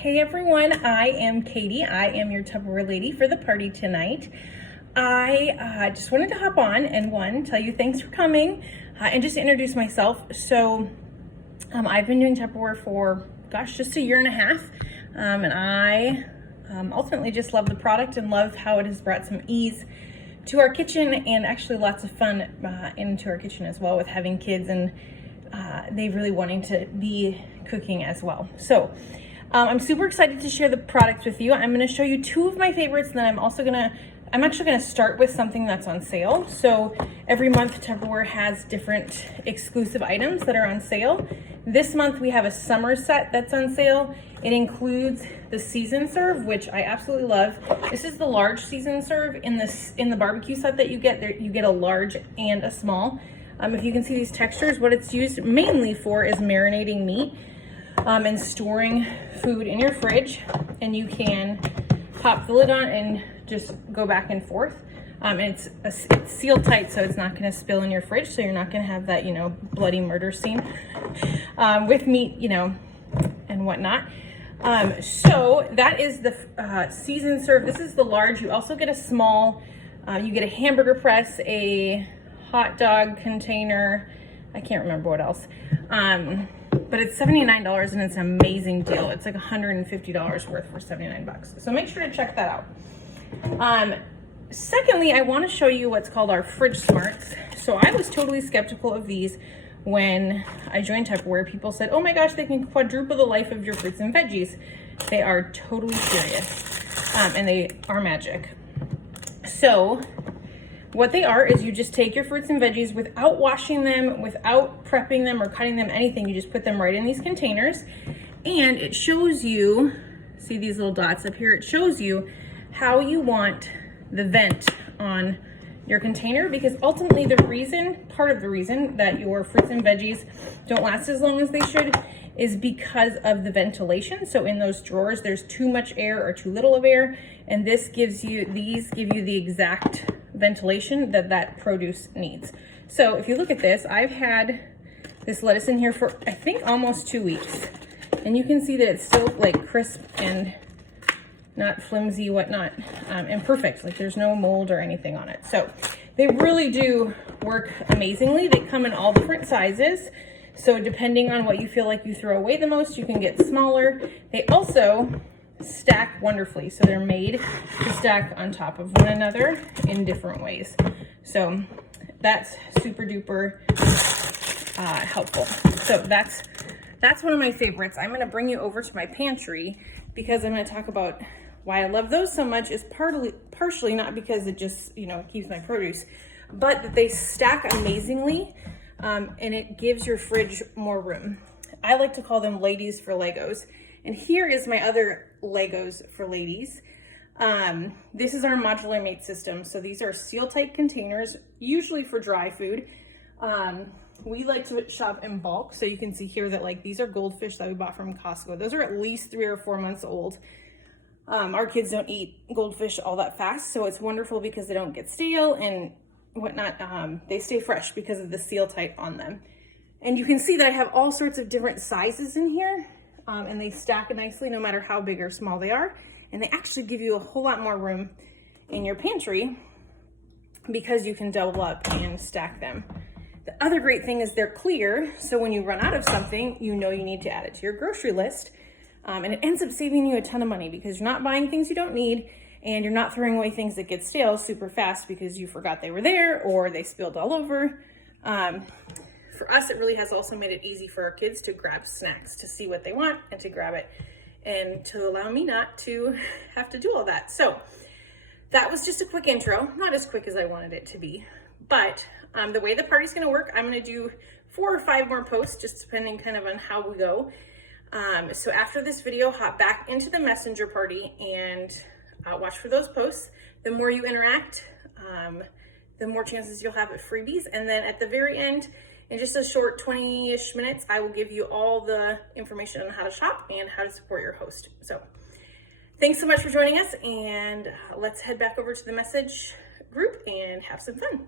Hey everyone, I am Katie. I am your Tupperware lady for the party tonight. I just wanted to hop on and tell you thanks for coming and just introduce myself. So I've been doing Tupperware for, just a year and a half. And I ultimately just love the product and love how it has brought some ease to our kitchen and actually lots of fun into our kitchen as well with having kids and they really wanting to be cooking as well. So I'm super excited to share the products with you. I'm going to show you two of my favorites, and then I'm actually going to start with something that's on sale. So every month Tupperware has different exclusive items that are on sale. This month we have a summer set that's on sale. It includes the season serve, which I absolutely love. This is the large season serve. In the barbecue set that you get, you get a large and a small. If you can see these textures, what it's used mainly for is marinating meat and storing food in your fridge. And you can pop the lid on and just go back and forth. It's sealed tight, so it's not going to spill in your fridge, so you're not going to have that, bloody murder scene with meat, and whatnot. So that is the season serve. This is the large. You also get a small. You get a hamburger press, a hot dog container. I can't remember what else. But it's $79 and it's an amazing deal. It's like $150 worth for 79 bucks. So make sure to check that out. Secondly, I want to show you what's called our fridge smarts. So I was totally skeptical of these when I joined Tupperware. People said, oh my gosh, they can quadruple the life of your fruits and veggies. They are totally serious, and they are magic. So what they are is you just take your fruits and veggies without washing them, without prepping them or cutting them, anything. You just put them right in these containers, and it shows you, see these little dots up here? It shows you how you want the vent on your container, because ultimately part of the reason that your fruits and veggies don't last as long as they should is because of the ventilation. So in those drawers, there's too much air or too little of air, and these give you the exact ventilation that produce needs. So if you look at this, I've had this lettuce in here for I think almost 2 weeks, and you can see that it's still like crisp and not flimsy, whatnot, and perfect. Like there's no mold or anything on it. So they really do work amazingly. They come in all different sizes. So depending on what you feel like you throw away the most, you can get smaller. They also stack wonderfully. So they're made to stack on top of one another in different ways. So that's super duper helpful. So that's one of my favorites. I'm going to bring you over to my pantry because I'm going to talk about why I love those so much. Is partially not because it just, keeps my produce, but that they stack amazingly, and it gives your fridge more room. I like to call them ladies for Legos. And here is my other Legos for ladies. This is our modular mate system. So these are seal tight containers, usually for dry food. We like to shop in bulk. So you can see here that these are goldfish that we bought from Costco. Those are at least 3 or 4 months old. Our kids don't eat goldfish all that fast, so it's wonderful because they don't get stale and whatnot. They stay fresh because of the seal tight on them. And you can see that I have all sorts of different sizes in here, and they stack nicely no matter how big or small they are. And they actually give you a whole lot more room in your pantry because you can double up and stack them. The other great thing is they're clear, so when you run out of something, you need to add it to your grocery list. And it ends up saving you a ton of money because you're not buying things you don't need, and you're not throwing away things that get stale super fast because you forgot they were there or they spilled all over. For us, it really has also made it easy for our kids to grab snacks, to see what they want and to grab it, and to allow me not to have to do all that. So that was just a quick intro, not as quick as I wanted it to be, but the way the party's going to work, I'm going to do 4 or 5 more posts, just depending kind of on how we go. So after this video, hop back into the messenger party and watch for those posts. The more you interact, the more chances you'll have at freebies. And then at the very end, in just a short 20-ish minutes, I will give you all the information on how to shop and how to support your host. So thanks so much for joining us, and let's head back over to the message group and have some fun.